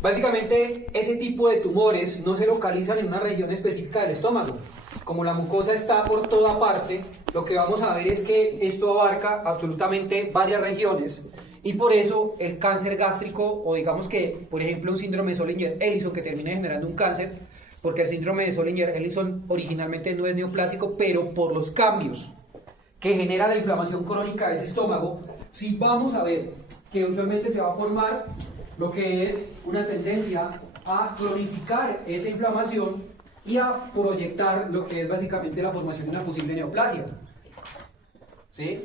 Básicamente, ese tipo de tumores no se localizan en una región específica del estómago. Como la mucosa está por toda parte, lo que vamos a ver es que esto abarca absolutamente varias regiones. Y por eso el cáncer gástrico, o digamos que, por ejemplo, un síndrome de Zollinger-Ellison que termina generando un cáncer, porque el síndrome de Zollinger-Ellison originalmente no es neoplásico, pero por los cambios que genera la inflamación crónica de ese estómago, sí vamos a ver que usualmente se va a formar lo que es una tendencia a cronificar esa inflamación y a proyectar lo que es básicamente la formación de una posible neoplasia. ¿Sí?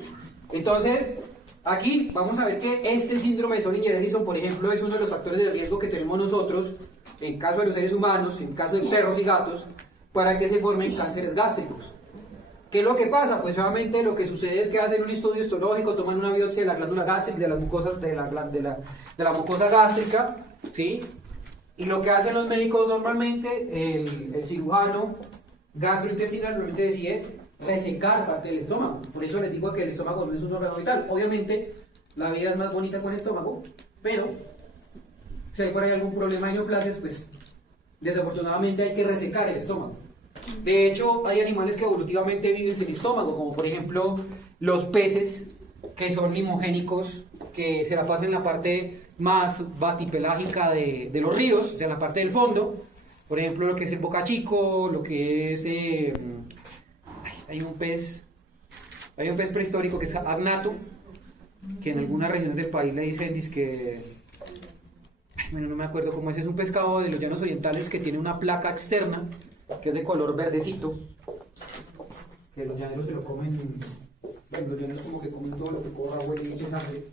Entonces, aquí vamos a ver que este síndrome de Zollinger-Ellison, por ejemplo, es uno de los factores de riesgo que tenemos nosotros, en caso de los seres humanos, en caso de perros y gatos, para que se formen cánceres gástricos. ¿Qué es lo que pasa? Pues obviamente lo que sucede es que hacen un estudio histológico, toman una biopsia de la glándula gástrica, de las mucosas, de la mucosa gástrica, ¿sí? Y lo que hacen los médicos normalmente, el cirujano gastrointestinal normalmente decide resecar parte del estómago. Por eso les digo que el estómago no es un órgano vital. Obviamente la vida es más bonita con el estómago, pero si hay por ahí algún problema de neoplasias, pues desafortunadamente hay que resecar el estómago. De hecho, hay animales que evolutivamente viven sin estómago, como por ejemplo los peces, que son limogénicos, que se la pasan en la parte más batipelágica de los ríos, de la parte del fondo. Por ejemplo, lo que es el bocachico, lo que es... hay un pez prehistórico que es agnato, que en algunas regiones del país le dicen que... Bueno, no me acuerdo cómo es un pescado de los llanos orientales que tiene una placa externa, que es de color verdecito, que los llaneros se lo comen, bueno, los llaneros como que comen todo lo que corra, huele y eche sangre,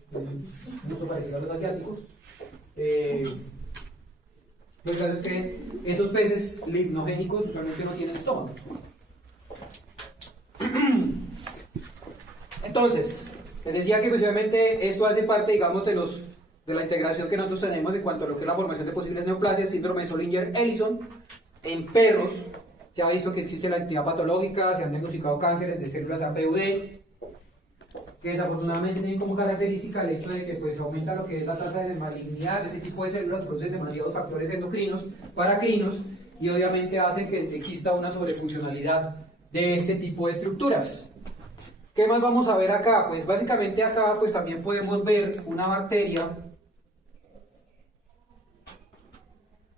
mucho parecido a los asiáticos. Lo que pasa es que esos peces limnogénicos usualmente no tienen estómago. Entonces, les decía que precisamente esto hace parte, digamos, de la integración que nosotros tenemos en cuanto a lo que es la formación de posibles neoplasias, síndrome de Zollinger-Ellison. En perros se ha visto que existe la actividad patológica, se han diagnosticado cánceres de células APUD, que desafortunadamente tienen como característica el hecho de que pues aumenta lo que es la tasa de malignidad de ese tipo de células, producen demasiados factores endocrinos, paracrinos, y obviamente hacen que exista una sobrefuncionalidad de este tipo de estructuras. ¿Qué más vamos a ver acá? Pues básicamente acá pues también podemos ver una bacteria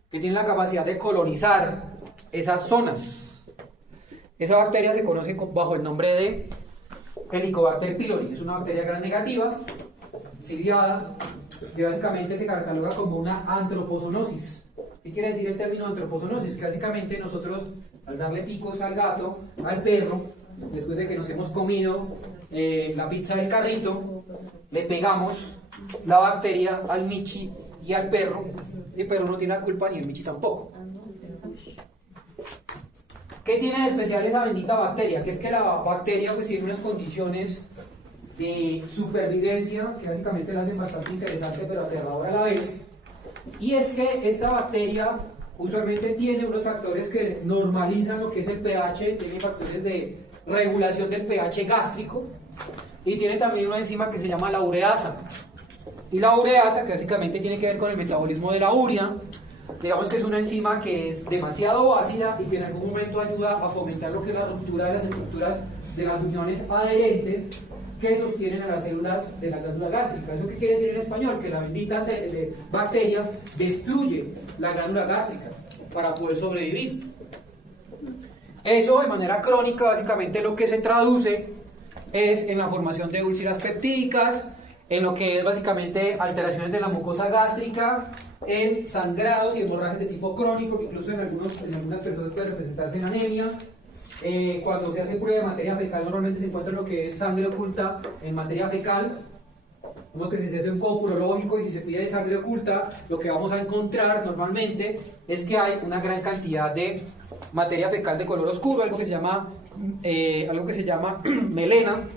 que tiene la capacidad de colonizar esas zonas. Esa bacteria se conoce bajo el nombre de Helicobacter pylori. Es una bacteria gram negativa, ciliada, y básicamente se cataloga como una antropozoonosis. ¿Qué quiere decir el término antropozoonosis? Que básicamente nosotros, al darle picos al gato, al perro, después de que nos hemos comido la pizza del carrito, le pegamos la bacteria al Michi y al perro. El perro no tiene la culpa ni el Michi tampoco. ¿Qué tiene de especial esa bendita bacteria? Que es que la bacteria pues tiene unas condiciones de supervivencia que básicamente la hacen bastante interesante pero aterradora a la vez. Y es que esta bacteria usualmente tiene unos factores que normalizan lo que es el pH, tiene factores de regulación del pH gástrico y tiene también una enzima que se llama la ureasa. Y la ureasa, que básicamente tiene que ver con el metabolismo de la urea, digamos que es una enzima que es demasiado ácida y que en algún momento ayuda a fomentar lo que es la ruptura de las estructuras de las uniones adherentes que sostienen a las células de la glándula gástrica. ¿Eso qué quiere decir en español? Que la bendita bacteria destruye la glándula gástrica para poder sobrevivir. Eso de manera crónica básicamente lo que se traduce es en la formación de úlceras peptídicas, en lo que es básicamente alteraciones de la mucosa gástrica, en sangrados y hemorragias de tipo crónico, que incluso en algunas personas puede representarse en anemia. Cuando se hace prueba de materia fecal normalmente se encuentra lo que es sangre oculta en materia fecal. Vemos que si se hace un copo urológico y si se pide sangre oculta, lo que vamos a encontrar normalmente es que hay una gran cantidad de materia fecal de color oscuro, algo que se llama melena.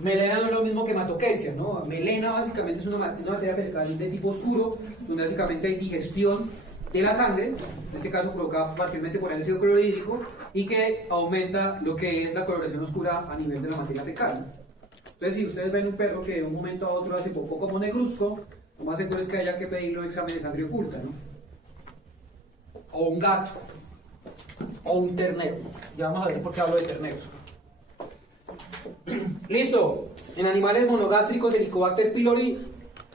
Melena no es lo mismo que hematoquencia, ¿no? Melena básicamente es una materia fecal de tipo oscuro, donde básicamente hay digestión de la sangre, en este caso provocada parcialmente por el ácido clorhídrico, y que aumenta lo que es la coloración oscura a nivel de la materia fecal. Entonces, si ustedes ven un perro que de un momento a otro hace poco como negruzco, Lo más seguro es que haya que pedirle un examen de sangre oculta, ¿no? O un gato, o un ternero. Ya vamos a ver por qué hablo de terneros. Listo. En animales monogástricos, Helicobacter pylori,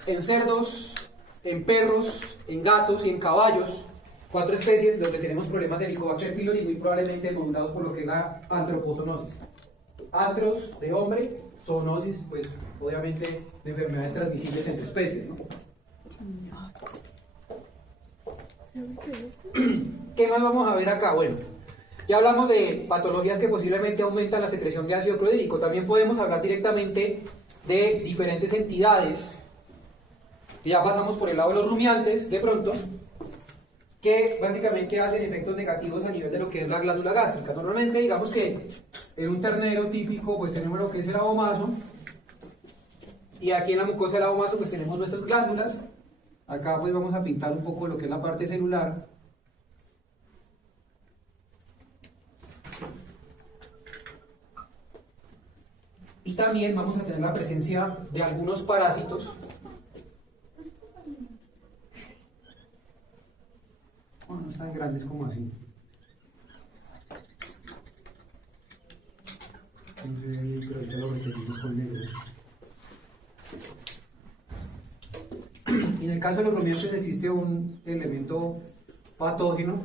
en cerdos, en perros, en gatos y en caballos, 4 especies donde tenemos problemas de Helicobacter pylori, muy probablemente modulados por lo que es la antropozoonosis. Antros de hombre, zoonosis, pues obviamente de enfermedades transmisibles entre especies, ¿no? ¿Qué más vamos a ver acá? Bueno, ya hablamos de patologías que posiblemente aumentan la secreción de ácido clorhídrico. También podemos hablar directamente de diferentes entidades. Ya pasamos por el lado de los rumiantes, de pronto, que básicamente hacen efectos negativos a nivel de lo que es la glándula gástrica. Normalmente, digamos que en un ternero típico, pues tenemos lo que es el abomaso, y aquí en la mucosa del abomaso, pues tenemos nuestras glándulas. Acá, pues vamos a pintar un poco lo que es la parte celular. Y también vamos a tener la presencia de algunos parásitos. Oh, no están grandes como así. No sé, pero ahorita lo repetimos con negro. En el caso de los rumiantes existe un elemento patógeno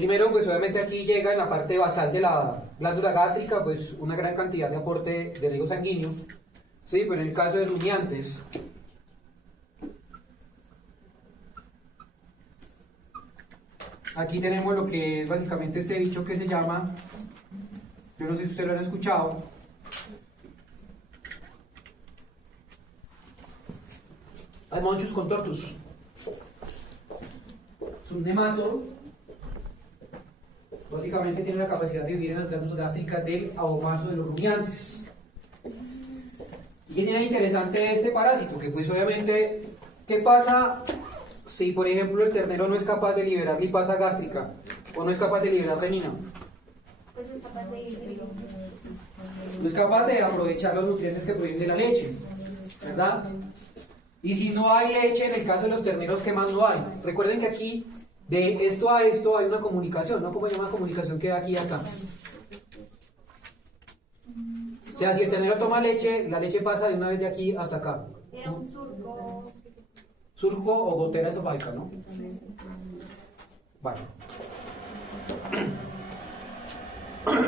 Primero, pues obviamente aquí llega en la parte basal de la glándula gástrica, pues una gran cantidad de aporte de riego sanguíneo, sí, pero en el caso de rumiantes, aquí tenemos lo que es básicamente este bicho que se llama, yo no sé si ustedes lo han escuchado, Haemonchus contortus. Es un nemátodo. Básicamente tiene la capacidad de vivir en las glándulas gástricas del abomaso de los rumiantes. ¿Y qué tiene interesante este parásito? Que pues obviamente, ¿qué pasa si por ejemplo el ternero no es capaz de liberar lipasa gástrica o no es capaz de liberar renina? Pues es capaz de No es capaz de aprovechar los nutrientes que provienen de la leche, ¿verdad? Y si no hay leche, en el caso de los terneros, ¿qué más no hay? Recuerden que aquí, de esto a esto, hay una comunicación, ¿no? ¿Cómo se llama la comunicación que hay aquí y acá? O sea, si el ternero toma leche, la leche pasa de una vez de aquí hasta acá. Era un surco. Surco o gotera esofágica, ¿no? Vale.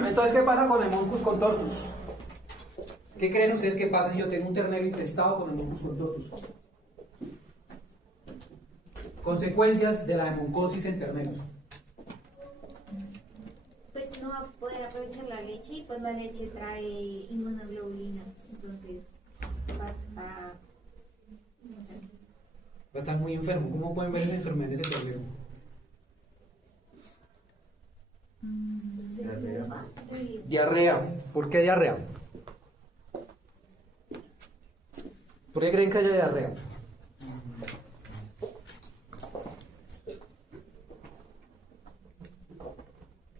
Entonces, ¿qué pasa con Haemonchus contortus? ¿Qué creen ustedes que pasa si yo tengo un ternero infestado con Haemonchus contortus? Consecuencias de la hemoncosis en terneros. Pues no va a poder aprovechar la leche y pues la leche trae inmunoglobulinas. Entonces va a estar. Va a estar muy enfermo. ¿Cómo pueden ver esa enfermedad en ese ternero? Diarrea. ¿Por qué diarrea? ¿Por qué creen que haya diarrea?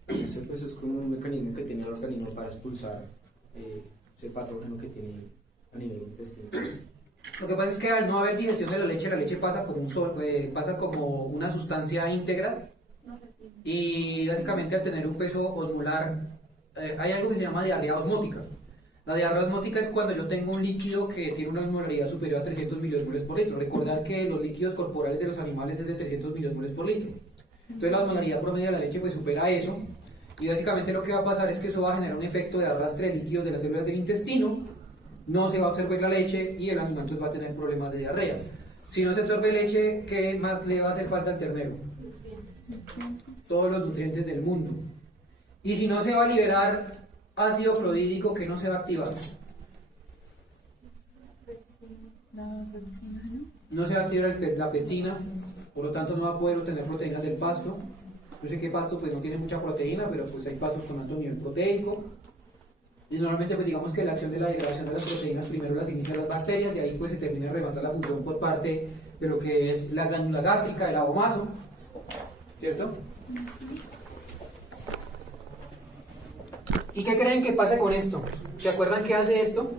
Ese pues es como un mecanismo que tiene el organismo para expulsar ese patógeno que tiene a nivel intestinal. Lo que pasa es que al no haber digestión de la leche pasa como, pasa como una sustancia íntegra y básicamente al tener un peso osmolar hay algo que se llama diarrea osmótica. La diarrea osmótica es cuando yo tengo un líquido que tiene una osmolaridad superior a 300 miliosmoles por litro. Recordar que los líquidos corporales de los animales es de 300 miliosmoles por litro. Entonces la osmolaridad promedio de la leche pues supera eso y básicamente lo que va a pasar es que eso va a generar un efecto de arrastre de líquidos de las células del intestino, no se va a absorber la leche y el animal entonces va a tener problemas de diarrea. Si no se absorbe leche, ¿qué más le va a hacer falta al ternero? Todos los nutrientes del mundo. Y si no se va a liberar ácido clorhídrico, ¿qué no se va a activar? No se va a activar la pectina, por lo tanto no va a poder obtener proteínas del pasto. Yo sé que pasto pues no tiene mucha proteína, pero pues hay pastos con alto nivel proteico. Y normalmente pues digamos que la acción de la degradación de las proteínas primero las inician las bacterias y ahí pues se termina de rematar la función por parte de lo que es la glándula gástrica, el abomaso, ¿cierto? ¿Y qué creen que pase con esto? ¿Se acuerdan qué hace esto?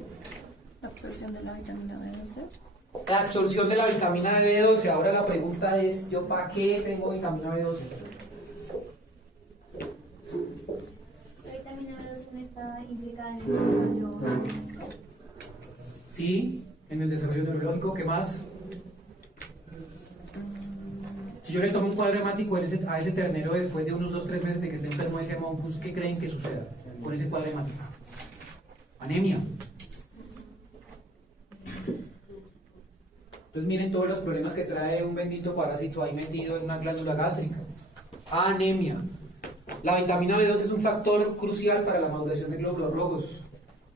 La absorción de la vitamina B12. La absorción de la vitamina B12. Ahora la pregunta es, ¿yo para qué tengo vitamina B12? La vitamina B12 está implicada en el desarrollo. Sí, en el desarrollo neurológico. ¿Qué más? Si yo le tomo un cuadro hemático a ese ternero después de unos 2-3 meses de que esté enfermo de ese moncus, ¿qué creen que suceda con ese cuadro hemático? Anemia. Entonces miren todos los problemas que trae un bendito parásito ahí metido en una glándula gástrica. Anemia. La vitamina B12 es un factor crucial para la maduración de glóbulos rojos.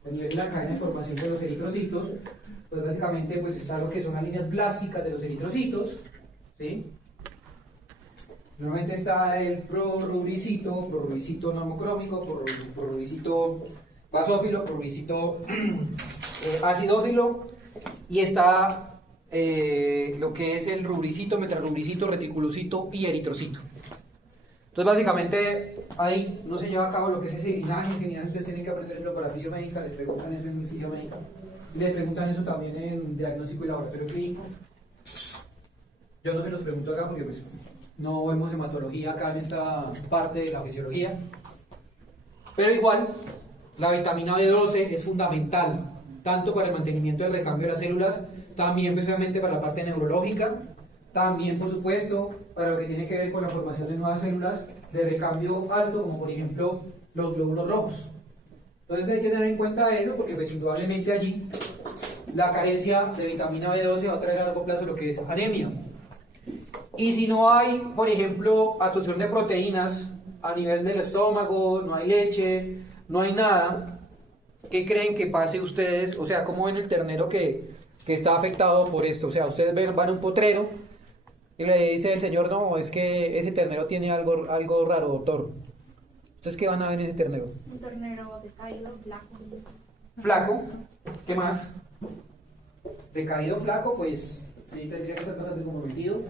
A nivel de la cadena de formación de los eritrocitos, pues básicamente pues está lo que son las líneas blásticas de los eritrocitos, ¿sí? Normalmente está el prorubicito normocrómico, prorubicito basófilo, prorubicito acidófilo, y está lo que es el rubricito, metarrubricito, reticulocito y eritrocito. Entonces básicamente ahí no se lleva a cabo lo que es ese linaje ustedes tienen que aprendérselo para fisiomédica, les preguntan eso en fisiomédica, y les preguntan eso también en diagnóstico y laboratorio clínico. Yo no se los pregunto acá porque pues no vemos hematología acá en esta parte de la fisiología, pero igual la vitamina B12 es fundamental tanto para el mantenimiento del recambio de las células, también precisamente para la parte neurológica, también por supuesto para lo que tiene que ver con la formación de nuevas células de recambio alto, como por ejemplo los glóbulos rojos. Entonces hay que tener en cuenta eso porque pues indudablemente allí la carencia de vitamina B12 va a traer a largo plazo lo que es anemia. Y si no hay, por ejemplo, absorción de proteínas a nivel del estómago, no hay leche, no hay nada, ¿qué creen que pase ustedes? O sea, ¿cómo ven el ternero que está afectado por esto? O sea, ustedes van a un potrero y le dice el señor, no, es que ese ternero tiene algo raro, doctor. ¿Ustedes qué van a ver en ese ternero? Un ternero decaído, flaco. Flaco, ¿qué más? Decaído, flaco, pues sí, tendría que estar bastante comprometido.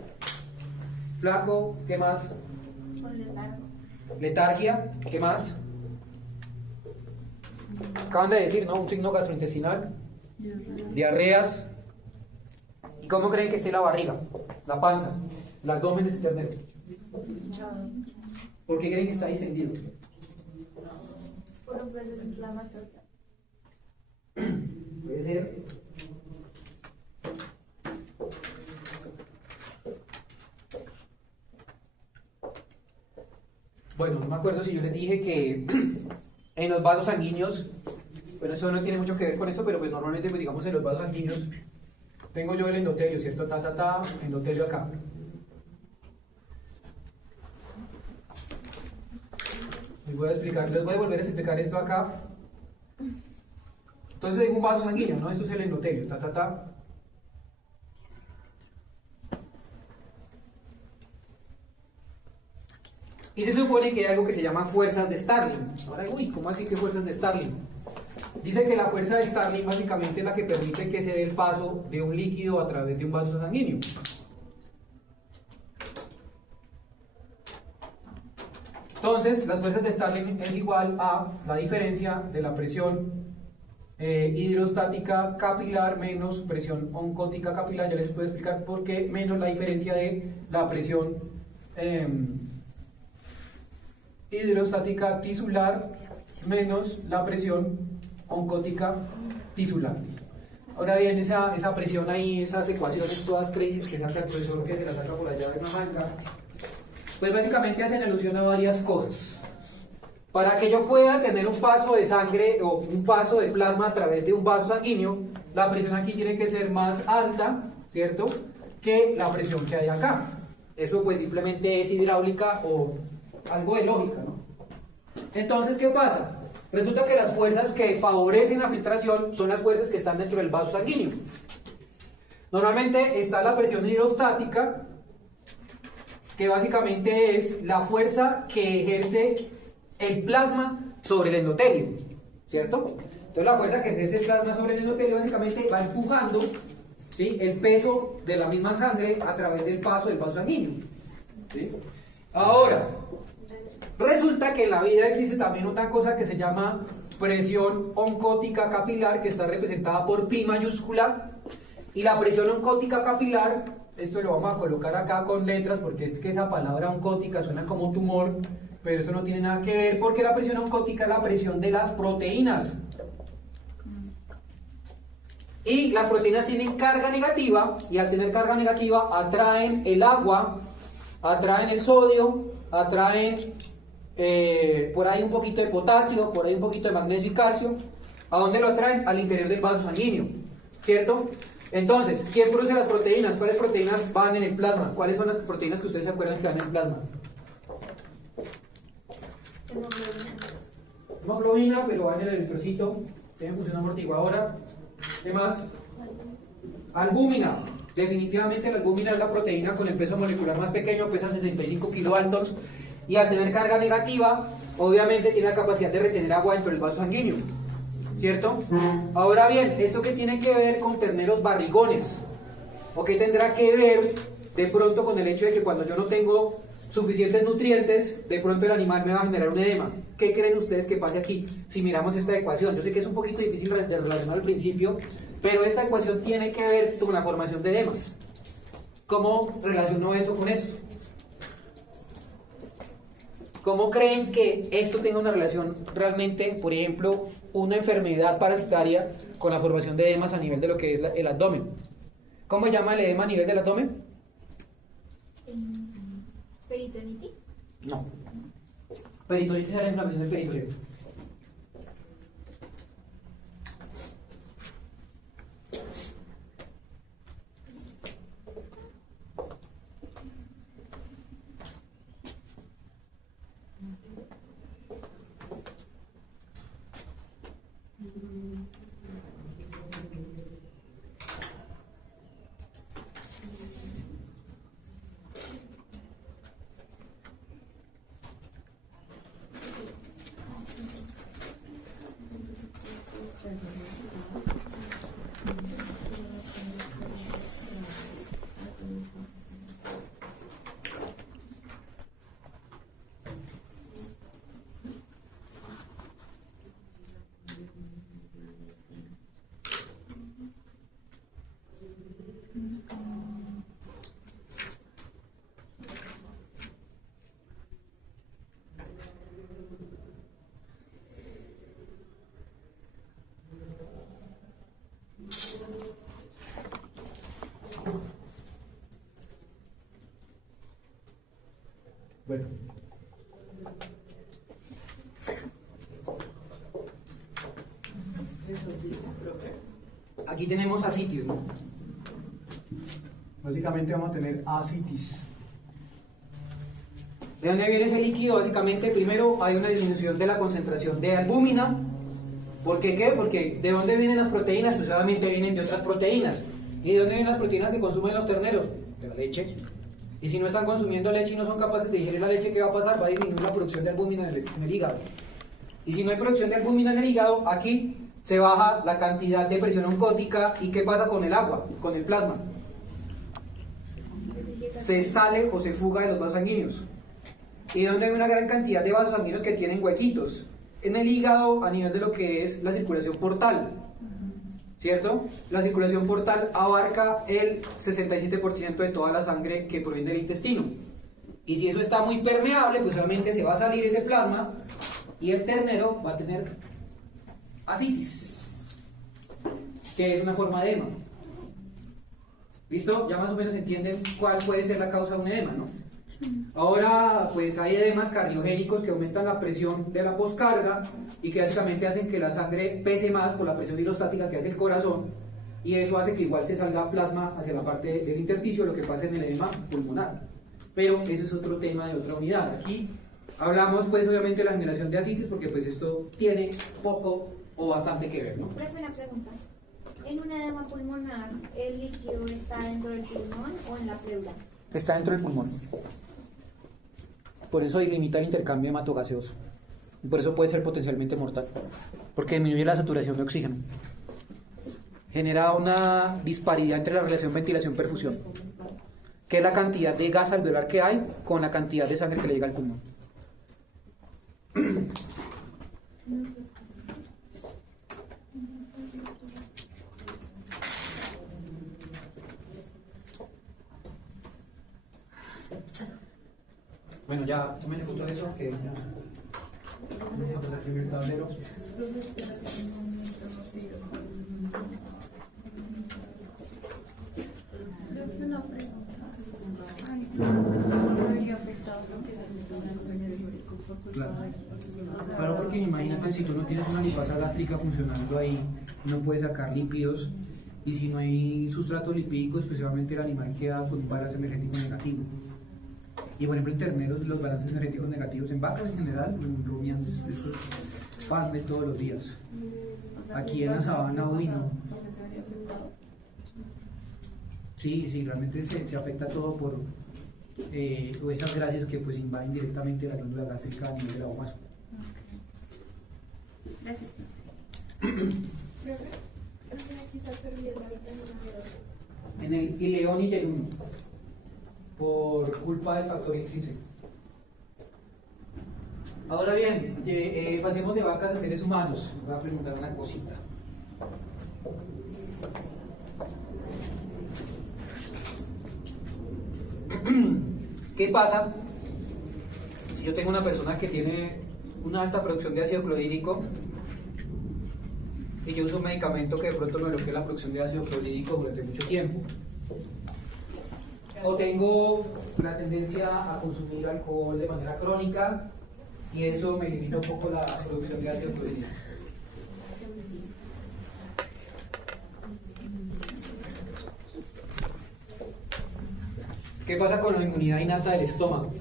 Flaco, ¿qué más? Con letargo. Letargia, ¿qué más? Acaban de decir, ¿no? Un signo gastrointestinal. Diarreas. ¿Y cómo creen que esté la barriga? La panza, el abdomen de ese ternero. ¿Por qué creen que está distendido? Por un proceso inflamatorio. Puede ser. Bueno, no me acuerdo si yo les dije que en los vasos sanguíneos, bueno, eso no tiene mucho que ver con eso, pero pues normalmente, pues digamos, en los vasos sanguíneos tengo yo el endotelio, ¿cierto? Endotelio acá. Les voy a volver a explicar esto acá. Entonces tengo un vaso sanguíneo, ¿no? Esto es el endotelio, Y se supone que hay algo que se llama fuerzas de Starling. Ahora, ¿cómo así que fuerzas de Starling? Dice que la fuerza de Starling básicamente es la que permite que se dé el paso de un líquido a través de un vaso sanguíneo. Entonces, las fuerzas de Starling es igual a la diferencia de la presión hidrostática capilar menos presión oncótica capilar. Ya les puedo explicar por qué menos la diferencia de la presión hidrostática tisular menos la presión oncótica tisular. Ahora bien, esa presión ahí, esas ecuaciones todas crazy que saca el profesor que se las saca por allá de una manga, pues básicamente hacen alusión a varias cosas. Para que yo pueda tener un paso de sangre o un paso de plasma a través de un vaso sanguíneo, la presión aquí tiene que ser más alta, ¿cierto?, que la presión que hay acá. Eso pues simplemente es hidráulica o algo de lógica, ¿no? Entonces, ¿qué pasa? Resulta que las fuerzas que favorecen la filtración son las fuerzas que están dentro del vaso sanguíneo. Normalmente está la presión hidrostática, que básicamente es la fuerza que ejerce el plasma sobre el endotelio. ¿cierto? Entonces la fuerza que ejerce el plasma sobre el endotelio básicamente va empujando, ¿sí?, el peso de la misma sangre a través del paso del vaso sanguíneo, ¿sí? Ahora, resulta que en la vida existe también otra cosa que se llama presión oncótica capilar, que está representada por pi mayúscula, y la presión oncótica capilar, esto lo vamos a colocar acá con letras porque es que esa palabra oncótica suena como tumor, pero eso no tiene nada que ver porque la presión oncótica es la presión de las proteínas. Y las proteínas tienen carga negativa, y al tener carga negativa atraen el agua, atraen el sodio, atraen por ahí un poquito de potasio, por ahí un poquito de magnesio y calcio. ¿A dónde lo atraen? Al interior del vaso sanguíneo, ¿cierto? Entonces, ¿quién produce las proteínas? ¿Cuáles proteínas van en el plasma? ¿Cuáles son las proteínas que ustedes se acuerdan que van en el plasma? Hemoglobina. Hemoglobina, pero va en el eritrocito, tiene función amortiguadora. ¿Qué más? Albúmina. Definitivamente la albúmina es la proteína con el peso molecular más pequeño, pesa 65 kilodaltons, y al tener carga negativa, obviamente tiene la capacidad de retener agua dentro del vaso sanguíneo, ¿cierto? Ahora bien, ¿eso qué tiene que ver con terneros barrigones? ¿O qué tendrá que ver de pronto con el hecho de que cuando yo no tengo suficientes nutrientes, de pronto el animal me va a generar un edema? ¿Qué creen ustedes que pase aquí si miramos esta ecuación? Yo sé que es un poquito difícil de relacionar al principio, pero esta ecuación tiene que ver con la formación de edemas. ¿Cómo relaciono eso con esto? ¿Cómo creen que esto tenga una relación realmente, por ejemplo, una enfermedad parasitaria con la formación de edemas a nivel de lo que es el abdomen? ¿Cómo se llama el edema a nivel del abdomen? Peritonitis. No. Peritonitis es la inflamación del peritoneo. Bueno. Aquí tenemos ascitis, ¿no? Básicamente vamos a tener ascitis. ¿De dónde viene ese líquido? Básicamente, primero hay una disminución de la concentración de albúmina. ¿Por qué qué? Porque ¿de dónde vienen las proteínas? Pues obviamente vienen de otras proteínas. ¿Y de dónde vienen las proteínas que consumen los terneros? De la leche. Y si no están consumiendo leche y no son capaces de digerir la leche, ¿qué va a pasar? Va a disminuir la producción de albúmina en el hígado. Y si no hay producción de albúmina en el hígado, aquí se baja la cantidad de presión oncótica. ¿Y qué pasa con el agua? Con el plasma. Se sale o se fuga de los vasos sanguíneos. ¿Y donde hay una gran cantidad de vasos sanguíneos que tienen huequitos? En el hígado, a nivel de lo que es la circulación portal, ¿cierto? La circulación portal abarca el 67% de toda la sangre que proviene del intestino. Y si eso está muy permeable, pues realmente se va a salir ese plasma y el ternero va a tener ascitis, que es una forma de edema. ¿Listo? Ya más o menos entienden cuál puede ser la causa de un edema, ¿no? Ahora, pues hay edemas cardiogénicos que aumentan la presión de la poscarga y que básicamente hacen que la sangre pese más por la presión hidrostática que hace el corazón, y eso hace que igual se salga plasma hacia la parte del intersticio, lo que pasa en el edema pulmonar. Pero eso es otro tema de otra unidad. Aquí hablamos pues obviamente de la generación de ascitis porque pues esto tiene poco o bastante que ver, ¿no? Una pregunta. ¿En un edema pulmonar el líquido está dentro del pulmón o en la pleura? Está dentro del pulmón. Por eso limita el intercambio hematogaseoso. Y por eso puede ser potencialmente mortal, porque disminuye la saturación de oxígeno. Genera una disparidad entre la relación ventilación-perfusión, que es la cantidad de gas alveolar que hay con la cantidad de sangre que le llega al pulmón. Bueno, ya tomen foto de eso, que ya. Vamos a pasar primero el tablero. Una pregunta. ¿Se vería afectado lo que es el periférico por culpa Claro. de- Claro, porque imagínate si tú no tienes una lipasa gástrica funcionando ahí, no puedes sacar lípidos, y si no hay sustrato lipídico, especialmente el animal queda con un balance energético negativo. Y por ejemplo en terneros los balances energéticos negativos, en vacas en general, en rumiantes, eso es pan de todos los días. O sea, Aquí en la sabana ovino. ¿también se vería afectado? Sí, realmente se afecta todo por o esas grasas que pues invaden directamente la glándula gástrica a nivel de la guasa. Gracias. En el ileón y yeyuno, por culpa del factor intrínseco. Ahora bien, pasemos de vacas a seres humanos. Voy a preguntar una cosita. ¿Qué pasa si yo tengo una persona que tiene una alta producción de ácido clorhídrico y yo uso un medicamento que de pronto me bloquea la producción de ácido clorhídrico durante mucho tiempo? O tengo la tendencia a consumir alcohol de manera crónica y eso me limita un poco la producción de ácido clorhídrico. ¿Qué pasa con la inmunidad innata del estómago?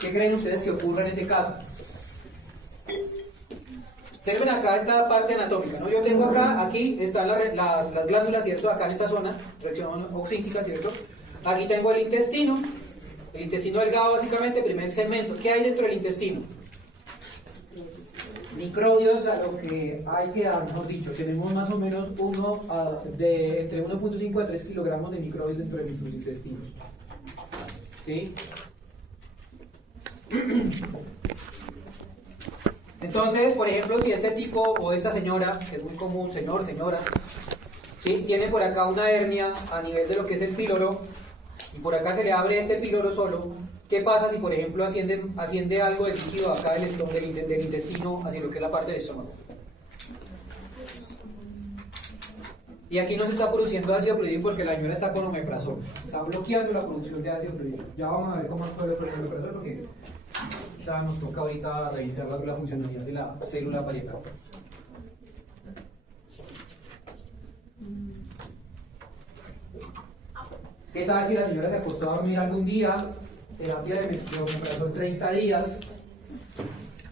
¿Qué creen ustedes que ocurra en ese caso? Observen acá esta parte anatómica, ¿no? Yo tengo acá, aquí están las glándulas, ¿cierto? Acá en esta zona, región oxíntica, ¿cierto? Aquí tengo el intestino delgado básicamente, primer segmento. ¿Qué hay dentro del intestino? Microbios a lo que hay que dar, mejor dicho, tenemos más o menos entre 1.5 a 3 kilogramos de microbios dentro de nuestros intestinos. ¿Sí? Entonces, por ejemplo, si este tipo o esta señora, que es muy común, señora, ¿sí? Tiene por acá una hernia a nivel de lo que es el píloro, y por acá se le abre este píloro solo, ¿qué pasa si, por ejemplo, asciende algo del líquido acá del intestino hacia lo que es la parte del estómago? Y aquí no se está produciendo ácido clorhídrico porque la señora está con omeprazol, está bloqueando la producción de ácido clorhídrico. Ya vamos a ver cómo actúa el omeprazol porque quizá nos toca ahorita revisar la funcionalidad de la célula parietal. ¿Qué tal si la señora se acostó a dormir algún día, terapia de omeprazol 30 días,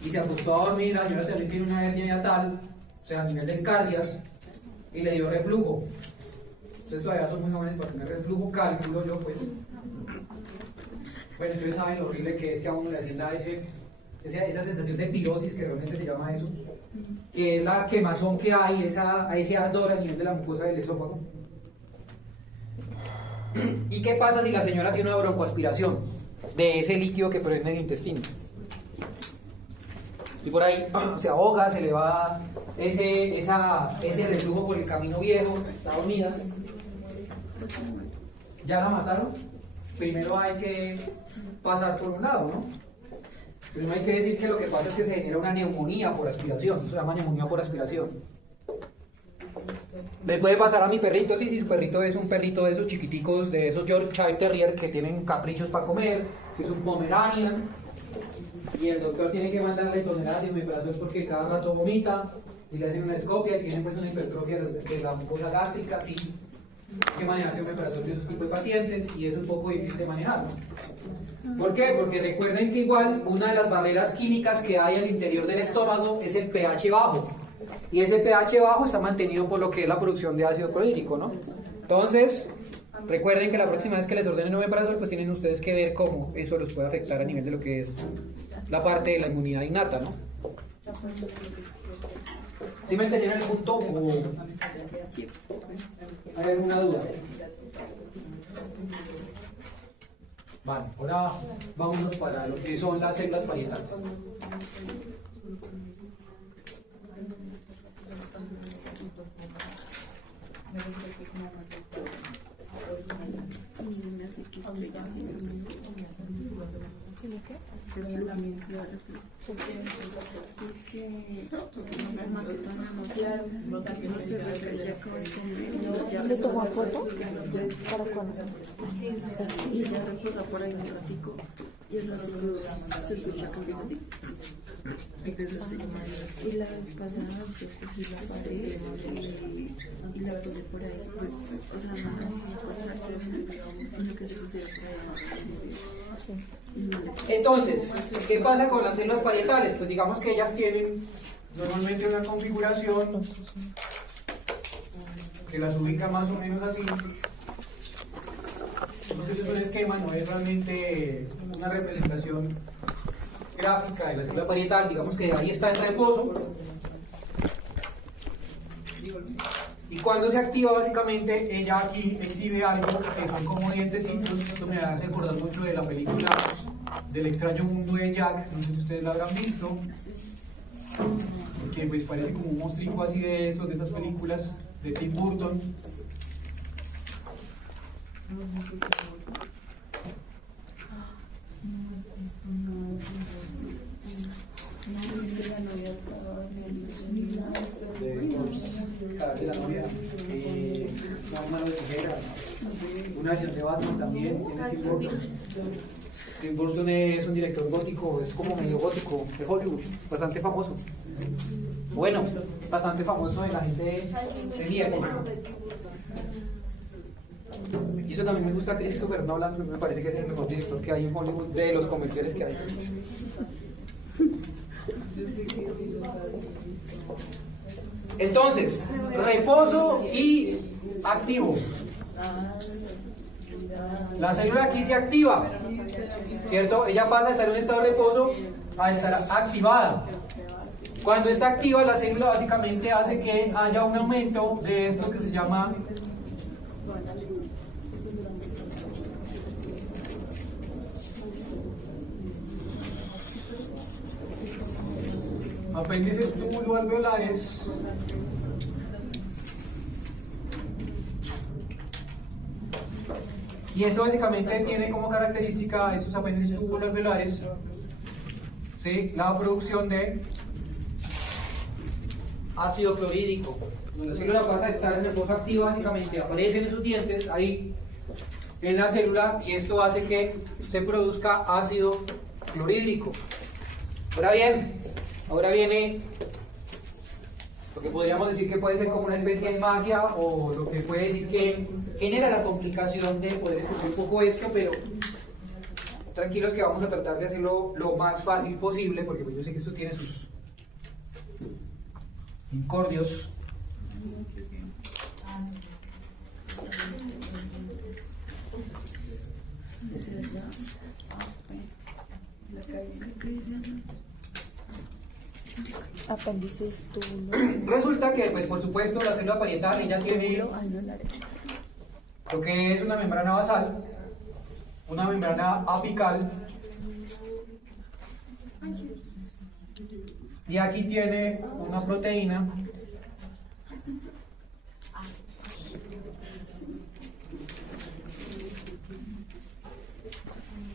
y se acostó a dormir, la señora también tiene una hernia yatal, o sea, a nivel de cardias, y le dio reflujo? Ustedes todavía son muy jóvenes para tener reflujo, cálculo yo pues. Bueno, ustedes saben lo horrible que es que a uno le ascienda esa sensación de pirosis, que realmente se llama eso, que es la quemazón que hay, ese ardor a nivel de la mucosa del esófago. ¿Y qué pasa si la señora tiene una broncoaspiración de ese líquido que proviene del intestino? Y por ahí se ahoga, se le va ese reflujo por el camino viejo, está dormida. ¿Ya la mataron? Primero hay que pasar por un lado, ¿no? Primero hay que decir que lo que pasa es que se genera una neumonía por aspiración, eso se llama neumonía por aspiración. Le puede pasar a mi perrito, sí, su perrito es un perrito de esos chiquiticos, de esos Yorkshire Terrier que tienen caprichos para comer, que es un Pomeranian, y el doctor tiene que mandarle toneladas de omeprazol porque cada rato vomita, y le hacen una escopia y tienen pues una hipertrofia de la mucosa gástrica, sí. Hay que manejarse omeprazol de esos tipos de pacientes y eso es un poco difícil de manejar, ¿no? ¿Por qué? Porque recuerden que igual una de las barreras químicas que hay al interior del estómago es el pH bajo. Y ese pH bajo está mantenido por lo que es la producción de ácido clorhídrico, ¿no? Entonces, Recuerden que la próxima vez que les ordenen omeprazol, pues tienen ustedes que ver cómo eso los puede afectar a nivel de lo que es la parte de la inmunidad innata, ¿no? ¿Sí me entendieron el punto o hay alguna duda? Vale, ahora vámonos para lo que son las células parietales. ¿Le tomó foto? ¿Para cuándo? Y ella reposa por ahí un ratico y el rato se escucha que empieza así. Empieza así. Y la vez pasada yo cogí la pared y la puse por ahí, pues, o sea, no podía acostarse, sino que se pusiera por ahí. Entonces, ¿qué pasa con las células parietales? Pues digamos que ellas tienen normalmente una configuración que las ubica más o menos así. No sé si es un esquema, no es realmente una representación gráfica de la célula parietal. Digamos que ahí está en reposo. Y cuando se activa, básicamente, ella aquí exhibe algo que son como dientecitos. Esto me hace acordar mucho de la película del extraño mundo de Jack. No sé si ustedes la habrán visto. Porque pues parece como un monstruo así de esos, de esas películas de Tim Burton. De la novia, una mano de tijera, una versión de Batman también, tiene Tim Burton. Tim Burton es un director gótico, es como medio gótico de Hollywood, bastante famoso. Bueno, bastante famoso de la gente de mi época. Y eso también me gusta Christopher Nolan, me parece que es el mejor director que hay en Hollywood de los comerciales que hay. Entonces, reposo y activo. La célula aquí se activa, ¿cierto? Ella pasa de estar en un estado de reposo a estar activada. Cuando está activa, la célula básicamente hace que haya un aumento de esto que se llama apéndices túbulo-alveolares. Y esto básicamente tiene como característica estos apéndices túbulo-alveolares, ¿sí?, la producción de ácido clorhídrico. Cuando la célula pasa a estar en reposo activo, básicamente aparecen esos dientes ahí en la célula y esto hace que se produzca ácido clorhídrico. Ahora bien, ahora viene lo que podríamos decir que puede ser como una especie de magia, o lo que puede decir que genera la complicación de poder entender un poco esto, pero tranquilos que vamos a tratar de hacerlo lo más fácil posible, porque pues yo sé que esto tiene sus incordios. Apéndices túbulo. Resulta que, pues por supuesto, la célula parietal ella tiene lo que es una membrana basal, una membrana apical, y aquí tiene una proteína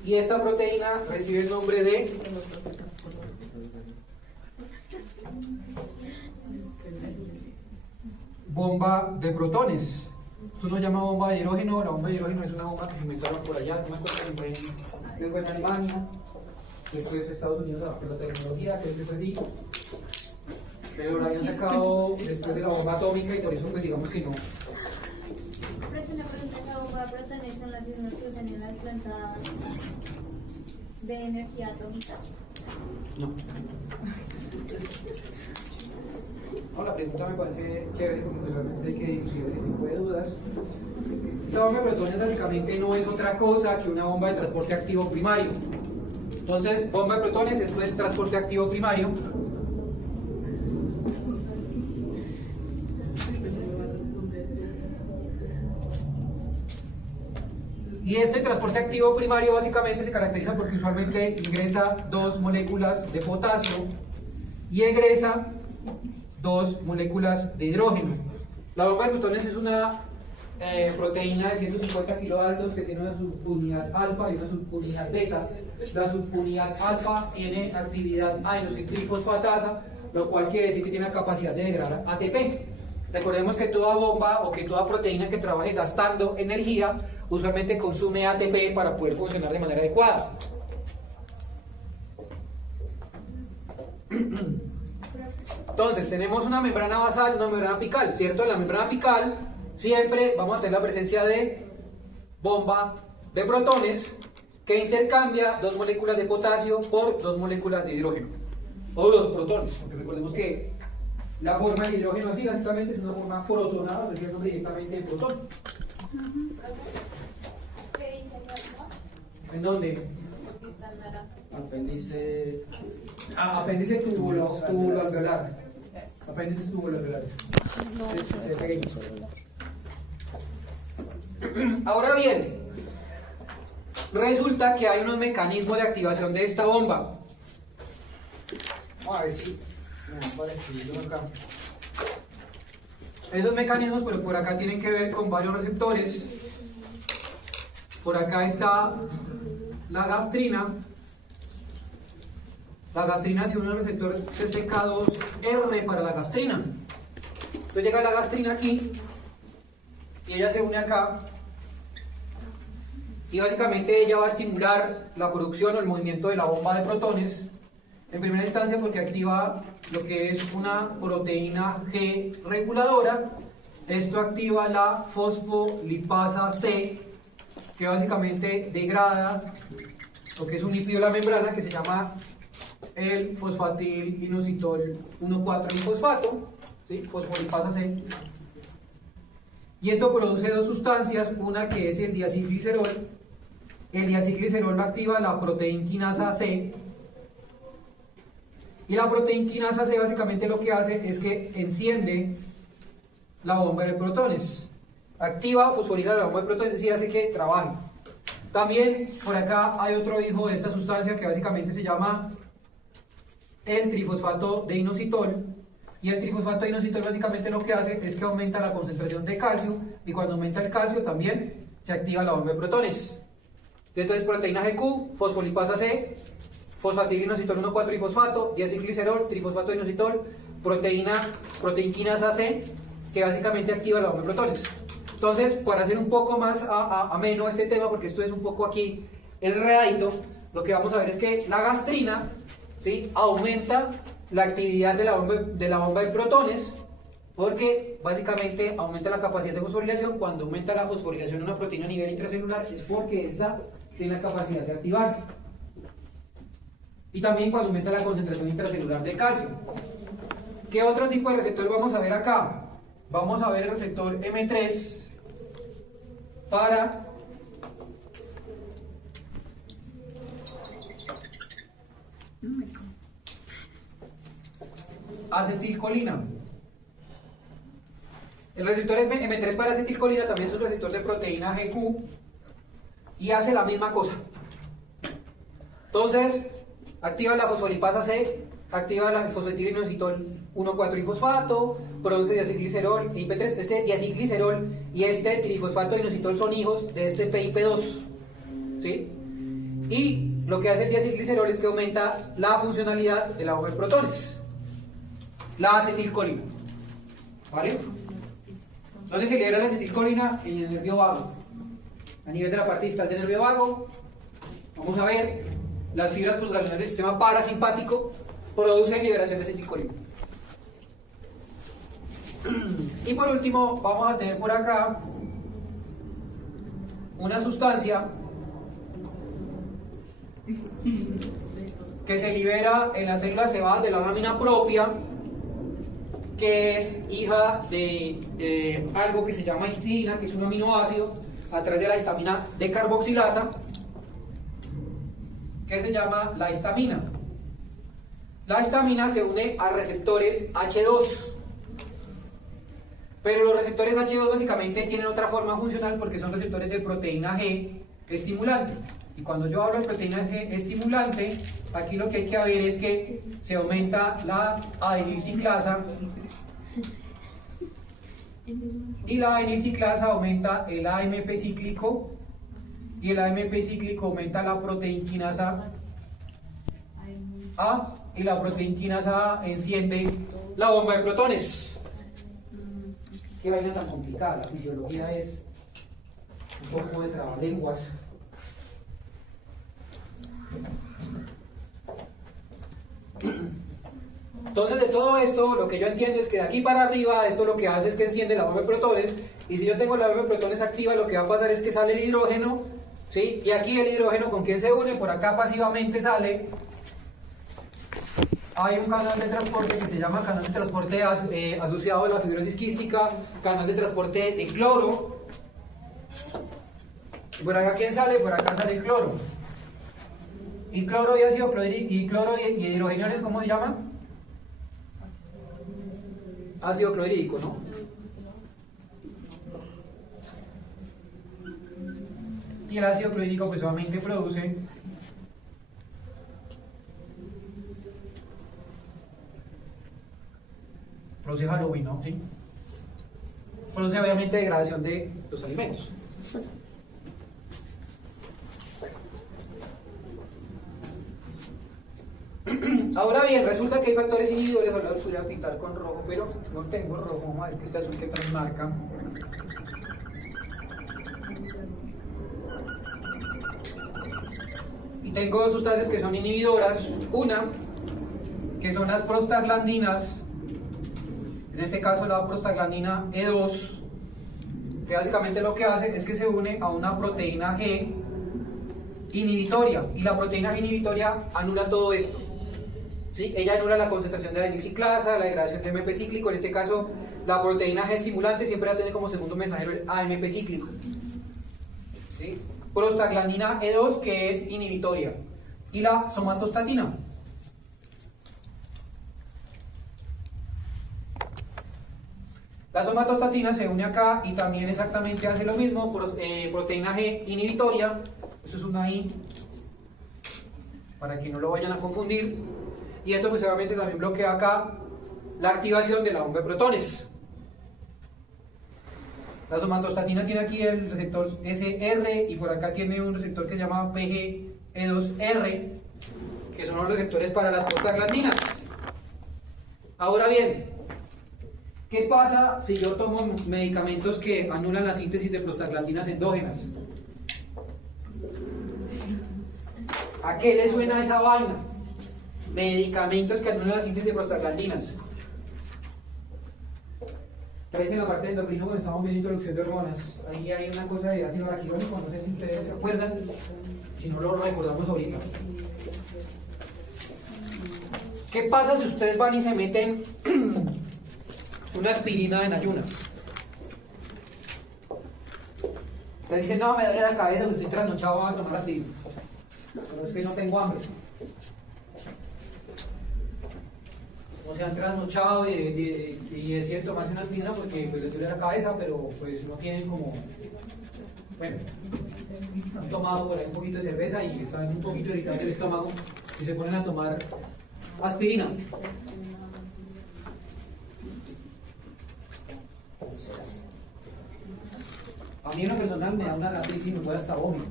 y esta proteína recibe el nombre de bomba de protones. Esto no llama bomba de hidrógeno. La bomba de hidrógeno es una bomba que se inventaron por allá, no me acuerdo si fue en Alemania, después Estados Unidos sacó la tecnología, que es así, pero la habían sacado después de la bomba atómica y por eso pues digamos que no. Una pregunta, ¿la bomba de protones son las mismas que usan en las plantas de energía atómica? No. No, la pregunta me parece chévere porque pues, realmente hay que discutir ese tipo de dudas. Esta bomba de protones básicamente no es otra cosa que una bomba de transporte activo primario. Entonces, bomba de protones, esto es transporte activo primario. Y este transporte activo primario básicamente se caracteriza porque usualmente ingresa 2 moléculas de potasio y egresa 2 moléculas de hidrógeno. La bomba de protones es una proteína de 150 kiloaltos que tiene una subunidad alfa y una subunidad beta. La subunidad alfa tiene actividad adenosine-trifosfatasa, lo cual quiere decir que tiene la capacidad de degradar ATP. Recordemos que toda bomba o que toda proteína que trabaje gastando energía usualmente consume ATP para poder funcionar de manera adecuada. Entonces, tenemos una membrana basal, una membrana apical, ¿cierto? En la membrana apical siempre vamos a tener la presencia de bomba de protones que intercambia 2 moléculas de potasio por 2 moléculas de hidrógeno, o 2 protones, porque recordemos que la forma de hidrógeno así básicamente es una forma protonada, refiriéndose directamente de protón. ¿En dónde? Apéndice. Apéndice tubuloalveolar. Apéndices tubuloalveolares. Sí, pequeños. Ahora bien, resulta que hay unos mecanismos de activación de esta bomba. Vamos a ver si me da para escribirlo acá. Esos mecanismos, pero por acá tienen que ver con varios receptores. Por acá está la gastrina. La gastrina se une al receptor CCK2R para la gastrina. Entonces llega la gastrina aquí y ella se une acá y básicamente ella va a estimular la producción o el movimiento de la bomba de protones en primera instancia porque activa lo que es una proteína G reguladora. Esto activa la fosfolipasa C, que básicamente degrada lo que es un lípido de la membrana que se llama el fosfatil inositol 1,4-bifosfato, ¿sí? Fosfolipasa C. Y esto produce 2 sustancias, una que es el diacilglicerol. El diacilglicerol activa la proteinquinasa C. Y la proteinquinasa C básicamente lo que hace es que enciende la bomba de protones. Activa, fosforila la bomba de protones, es decir, hace que trabaje. También por acá hay otro hijo de esta sustancia que básicamente se llama el trifosfato de inositol. Y el trifosfato de inositol básicamente lo que hace es que aumenta la concentración de calcio, y cuando aumenta el calcio también se activa la bomba de protones. Entonces proteína GQ, fosfolipasa C, fosfatilinositol 1,4-bifosfato, diacilglicerol, trifosfato de inositol, proteinquinasa C, que básicamente activa la bomba de protones. Entonces, para hacer un poco más ameno este tema, porque esto es un poco aquí enredadito, lo que vamos a ver es que la gastrina, ¿sí?, aumenta la actividad de la bomba de protones, porque básicamente aumenta la capacidad de fosforilación. Cuando aumenta la fosforilación de una proteína a nivel intracelular es porque esta tiene la capacidad de activarse. Y también cuando aumenta la concentración intracelular de calcio. ¿Qué otro tipo de receptor vamos a ver acá? Vamos a ver el receptor M3 para acetilcolina. El receptor M3 para acetilcolina también es un receptor de proteína GQ y hace la misma cosa. Entonces, activa la fosfolipasa C, activa el fosfatilinositol 1,4-bifosfato, produce diacilglicerol e IP3. Este diacilglicerol y este trifosfato de inositol son hijos de este PIP2, ¿sí? Y lo que hace el diacilglicerol es que aumenta la funcionalidad de la bomba de protones, la acetilcolina, ¿vale? Entonces se libera la acetilcolina en el nervio vago. A nivel de la parte distal del nervio vago, vamos a ver las fibras postganglionares del sistema parasimpático producen liberación de acetilcolina. Y por último vamos a tener por acá una sustancia que se libera en las células cebadas de la lámina propia, que es hija de algo que se llama histidina, que es un aminoácido, a través de la histamina de carboxilasa, que se llama la histamina. La histamina se une a receptores H2, pero los receptores H2 básicamente tienen otra forma funcional porque son receptores de proteína G estimulante. Y cuando yo hablo de proteína G estimulante, aquí lo que hay que ver es que se aumenta la adenilciclasa, y la adenilciclasa aumenta el AMP cíclico, y el AMP cíclico aumenta la proteinquinasa A, y la proteinquinasa A enciende la bomba de protones. Qué vaina tan complicada, la fisiología es un poco de trabalenguas. Entonces, de todo esto, lo que yo entiendo es que de aquí para arriba, esto lo que hace es que enciende la bomba de protones, y si yo tengo la bomba de protones activa, lo que va a pasar es que sale el hidrógeno, ¿sí? Y aquí el hidrógeno, ¿con quién se une? Por acá pasivamente sale, hay un canal de transporte que se llama canal de transporte asociado a la fibrosis quística, canal de transporte de cloro, y por acá ¿quién sale? Por acá sale el cloro. Y cloro y ácido clorhídrico, y cloro y hidrogeniones, ¿cómo se llaman? Ácido clorhídrico, ¿no? Y el ácido clorhídrico pues solamente produce halógeno, ¿no? ¿Sí? Produce obviamente degradación de los alimentos. Ahora bien, resulta que hay factores inhibidores, ahora los voy a pintar con rojo, pero no tengo rojo, vamos a ver que este azul que trae marca. Y tengo dos sustancias que son inhibidoras, una que son las prostaglandinas, en este caso la prostaglandina E2, que básicamente lo que hace es que se une a una proteína G inhibitoria, y la proteína G inhibitoria anula todo esto. ¿Sí? Ella anula la concentración de adenilciclasa, la degradación de AMP cíclico, en este caso la proteína G estimulante siempre va a tener como segundo mensajero el AMP cíclico. ¿Sí? Prostaglandina E2, que es inhibitoria, y la somatostatina. La somatostatina se une acá y también exactamente hace lo mismo, proteína G inhibitoria, eso es una I, para que no lo vayan a confundir, y esto pues obviamente también bloquea acá la activación de la bomba de protones. La somatostatina tiene aquí el receptor SR y por acá tiene un receptor que se llama PGE2R, que son los receptores para las prostaglandinas. Ahora bien, ¿qué pasa si yo tomo medicamentos que anulan la síntesis de prostaglandinas endógenas? ¿A qué le suena esa vaina? Medicamentos que anulan la síntesis de prostaglandinas. Parece en la parte de endocrino cuando estamos viendo introducción de hormonas. Ahí hay una cosa de ácido araquidónico, no sé si ustedes se acuerdan, si no lo recordamos ahorita. ¿Qué pasa si ustedes van y se meten una aspirina en ayunas? Ustedes dicen, no, me duele la cabeza, estoy trasnochado, voy a tomar aspirina. Pero es que no tengo hambre. O se han trasnochado y deciden tomarse una aspirina porque pues, les duele la cabeza, pero pues no tienen como... Bueno, han tomado por ahí un poquito de cerveza y están un poquito irritados del estómago y se ponen a tomar aspirina. A mí en lo personal me da una gastritis y me puede hasta vómito.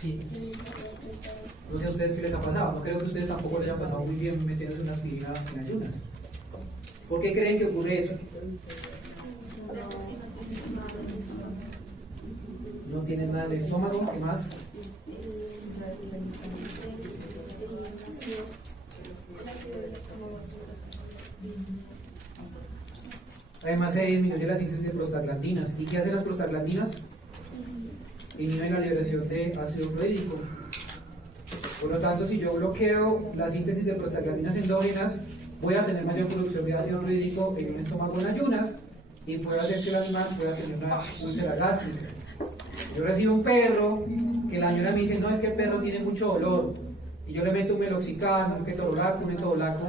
Sí. No sé a ustedes qué les ha pasado, no creo que a ustedes tampoco les haya pasado muy bien metiéndose una aspirina en ayunas. ¿Por qué creen que ocurre eso? No tienen nada de estómago, ¿qué más? Además se disminuye la síntesis de prostaglandinas. ¿Y qué hacen las prostaglandinas? Inhiben la liberación de ácido clorhídrico. Por lo tanto, si yo bloqueo la síntesis de prostaglandinas endógenas, voy a tener mayor producción de ácido clorhídrico en un estómago en ayunas y puede hacer que el animal pueda tener una úlcera gástrica. Yo recibo un perro que la señora me dice, no, es que el perro tiene mucho dolor, y yo le meto un meloxicam, un ketorolaco, un etodolaco,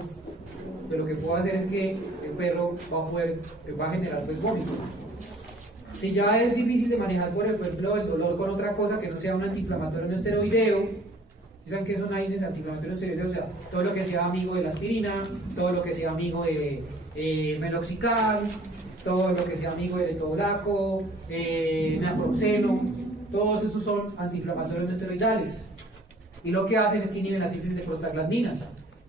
pero lo que puedo hacer es que el perro va a generar pues vómito. Si ya es difícil de manejar, por ejemplo, el dolor con otra cosa que no sea un antiinflamatorio no esteroideo, ¿saben qué son AINES antiinflamatorios esteroideos? O sea, todo lo que sea amigo de la aspirina, todo lo que sea amigo de meloxicam, todo lo que sea amigo del etodolaco, naproxeno, todos esos son antiinflamatorios no esteroidales. Y lo que hacen es que inhiben la síntesis de prostaglandinas.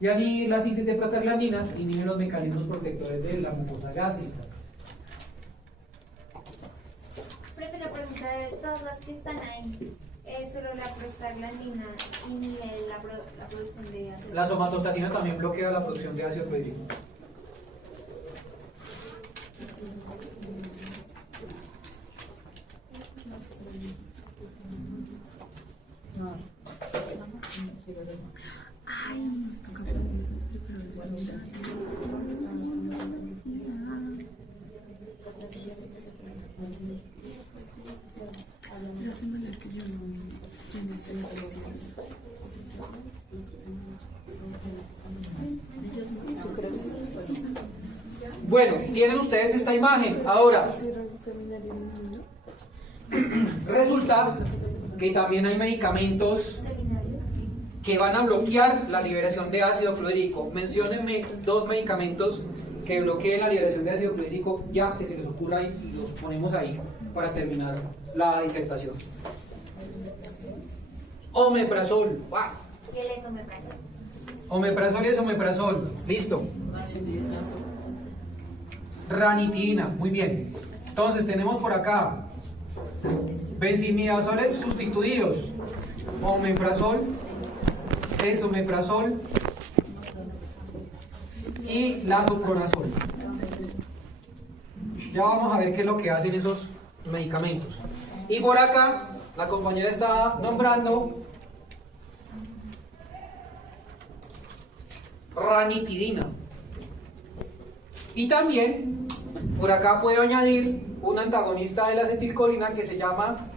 Y al inhibir la síntesis de prostaglandinas, inhiben los mecanismos protectores de la mucosa gástrica. Pero la pregunta de todas las que están ahí, solo la prostaglandina inhibe la producción de ácido. La somatostatina también bloquea la producción de ácido clorhídrico. Ay, nos toca preparar la semana que yo no sé Bueno, tienen ustedes esta imagen. Ahora, resulta que también hay medicamentos que van a bloquear la liberación de ácido clorhídrico. Menciónenme 2 medicamentos que bloqueen la liberación de ácido clorhídrico ya que se les ocurra ahí y los ponemos ahí para terminar la disertación. Omeprazol. ¡Wow! ¿Qué es omeprazol? Omeprazol es omeprazol. Listo. Ranitidina. Muy bien. Entonces tenemos por acá benzimidazoles sustituidos. Omeprazol, esomeprazol y lasoforazol. Ya vamos a ver qué es lo que hacen esos medicamentos. Y por acá la compañera está nombrando ranitidina. Y también por acá puedo añadir un antagonista de la acetilcolina que se llama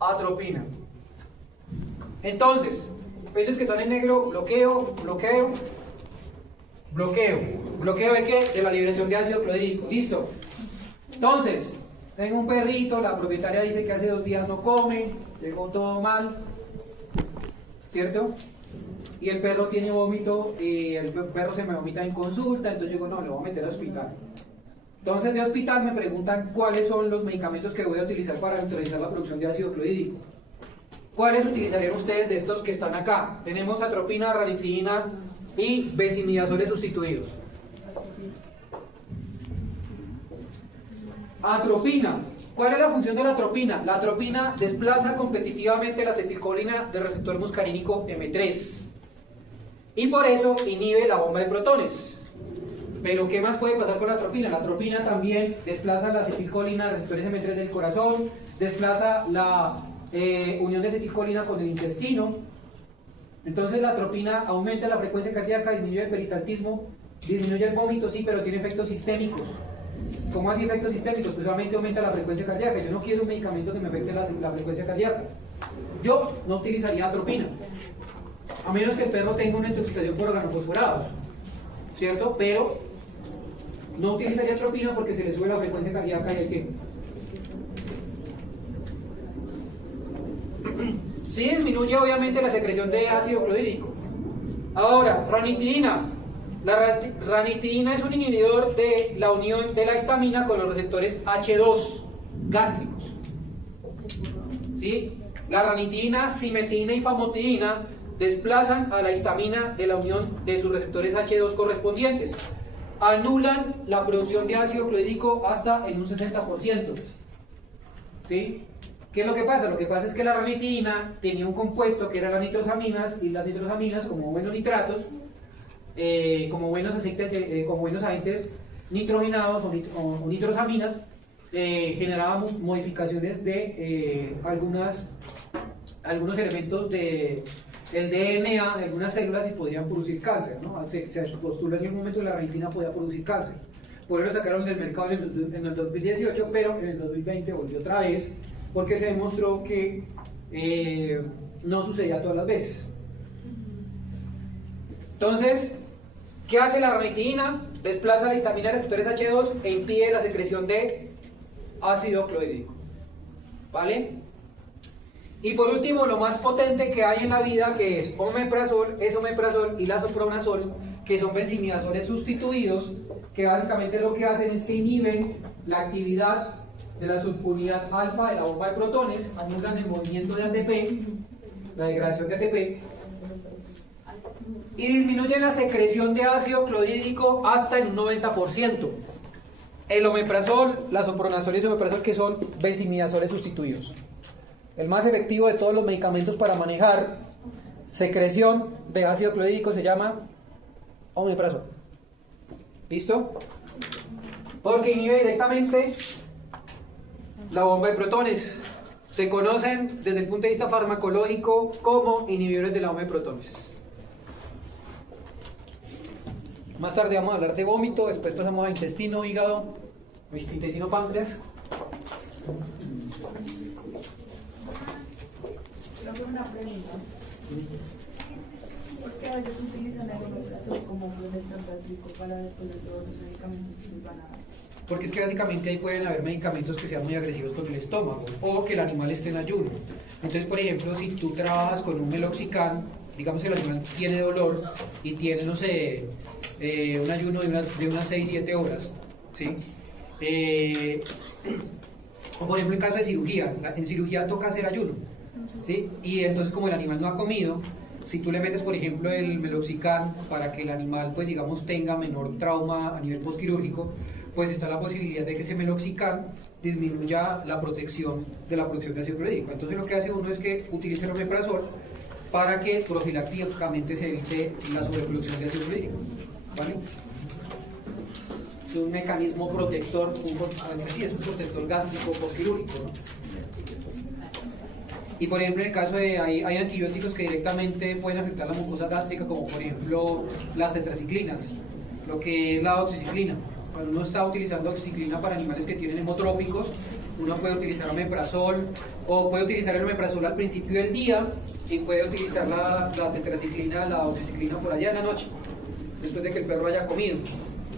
atropina. Entonces, esos que están en negro, bloqueo. ¿Bloqueo de qué? De la liberación de ácido clorhídrico. Listo. Entonces, tengo un perrito, la propietaria dice que hace 2 días no come, llegó todo mal, ¿cierto? Y el perro tiene vómito y el perro se me vomita en consulta, entonces yo digo, no, lo voy a meter al hospital. Entonces de hospital me preguntan cuáles son los medicamentos que voy a utilizar para neutralizar la producción de ácido clorhídrico. ¿Cuáles utilizarían ustedes de estos que están acá? Tenemos atropina, ranitidina y benzimidazoles sustituidos. Atropina. ¿Cuál es la función de la atropina? La atropina desplaza competitivamente la acetilcolina del receptor muscarínico M3 y por eso inhibe la bomba de protones. Pero ¿qué más puede pasar con la atropina? La atropina también desplaza la acetilcolina de receptores M3 del corazón, desplaza la unión de acetilcolina con el intestino. Entonces la atropina aumenta la frecuencia cardíaca, disminuye el peristaltismo, disminuye el vómito, sí, pero tiene efectos sistémicos. ¿Cómo hace efectos sistémicos? Pues solamente aumenta la frecuencia cardíaca. Yo no quiero un medicamento que me afecte la frecuencia cardíaca. Yo no utilizaría atropina, a menos que el perro tenga una intoxicación por organofosforados, ¿cierto? Pero no utilizaría atropina porque se le sube la frecuencia cardíaca y hay que... Sí disminuye obviamente la secreción de ácido clorhídrico. Ahora, ranitidina. La ranitidina es un inhibidor de la unión de la histamina con los receptores H2 gástricos. ¿Sí? La ranitidina, simetina y famotidina desplazan a la histamina de la unión de sus receptores H2 correspondientes. Anulan la producción de ácido clorhídrico hasta en un 60%. ¿Sí? ¿Qué es lo que pasa? Lo que pasa es que la ranitidina tenía un compuesto que eran las nitrosaminas, y las nitrosaminas, como buenos nitratos, como buenos agentes nitrogenados o nitrosaminas, generábamos modificaciones de algunos elementos de el DNA de algunas células y podrían producir cáncer, ¿no? Se postuló en algún momento que la ranitidina podía producir cáncer. Por eso lo sacaron del mercado en el 2018, pero en el 2020 volvió otra vez, porque se demostró que no sucedía todas las veces. Entonces, ¿qué hace la ranitidina? Desplaza la histamina de receptores H2 e impide la secreción de ácido clorhídrico. ¿Vale? Y por último, lo más potente que hay en la vida, que es omeprazol, esomeprazol y lansoprazol, que son benzimidazoles sustituidos, que básicamente lo que hacen es que inhiben la actividad de la subunidad alfa de la bomba de protones, anulan el movimiento de ATP, la degradación de ATP, y disminuyen la secreción de ácido clorhídrico hasta en un 90%. El omeprazol, lansoprazol y esomeprazol, que son benzimidazoles sustituidos. El más efectivo de todos los medicamentos para manejar secreción de ácido clorhídrico se llama omeprazol. ¿Listo? Porque inhibe directamente la bomba de protones. Se conocen desde el punto de vista farmacológico como inhibidores de la bomba de protones. Más tarde vamos a hablar de vómito, después pasamos a intestino, hígado, intestino, páncreas. Una pregunta. ¿Por qué a veces utilizan el omeprazol como protector gástrico para después de todos los medicamentos que les van a dar? Porque es que básicamente ahí pueden haber medicamentos que sean muy agresivos con el estómago o que el animal esté en ayuno. Entonces, por ejemplo, si tú trabajas con un meloxicam, digamos que el animal tiene dolor y tiene, no sé, un ayuno de unas 6-7 horas, ¿sí? O por ejemplo en caso de cirugía, en cirugía toca hacer ayuno, ¿sí? Y entonces como el animal no ha comido, si tú le metes por ejemplo el meloxicam para que el animal pues digamos tenga menor trauma a nivel postquirúrgico, pues está la posibilidad de que ese meloxicam disminuya la protección de la producción de ácido clorhídrico. Entonces lo que hace uno es que utilice el omeprazol para que profilácticamente se evite la sobreproducción de ácido clorhídrico, ¿vale? Es un mecanismo protector, es un protector gástrico postquirúrgico, ¿no? Y por ejemplo en el caso de hay antibióticos que directamente pueden afectar la mucosa gástrica, como por ejemplo las tetraciclinas, lo que es la doxiciclina. Cuando uno está utilizando doxiciclina para animales que tienen hemotrópicos, uno puede utilizar omeprazol o puede utilizar el omeprazol al principio del día y puede utilizar la tetraciclina, la doxiciclina por allá en la noche, después de que el perro haya comido.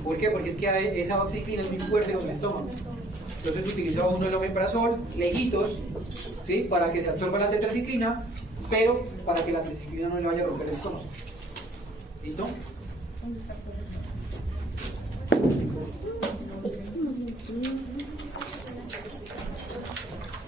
¿Por qué? Porque es que esa doxiciclina es muy fuerte con el estómago. Entonces utiliza uno el omeprazol, lejitos, ¿sí? Para que se absorba la tetraciclina, pero para que la tetraciclina no le vaya a romper el estómago. ¿Listo? ¿Dónde está?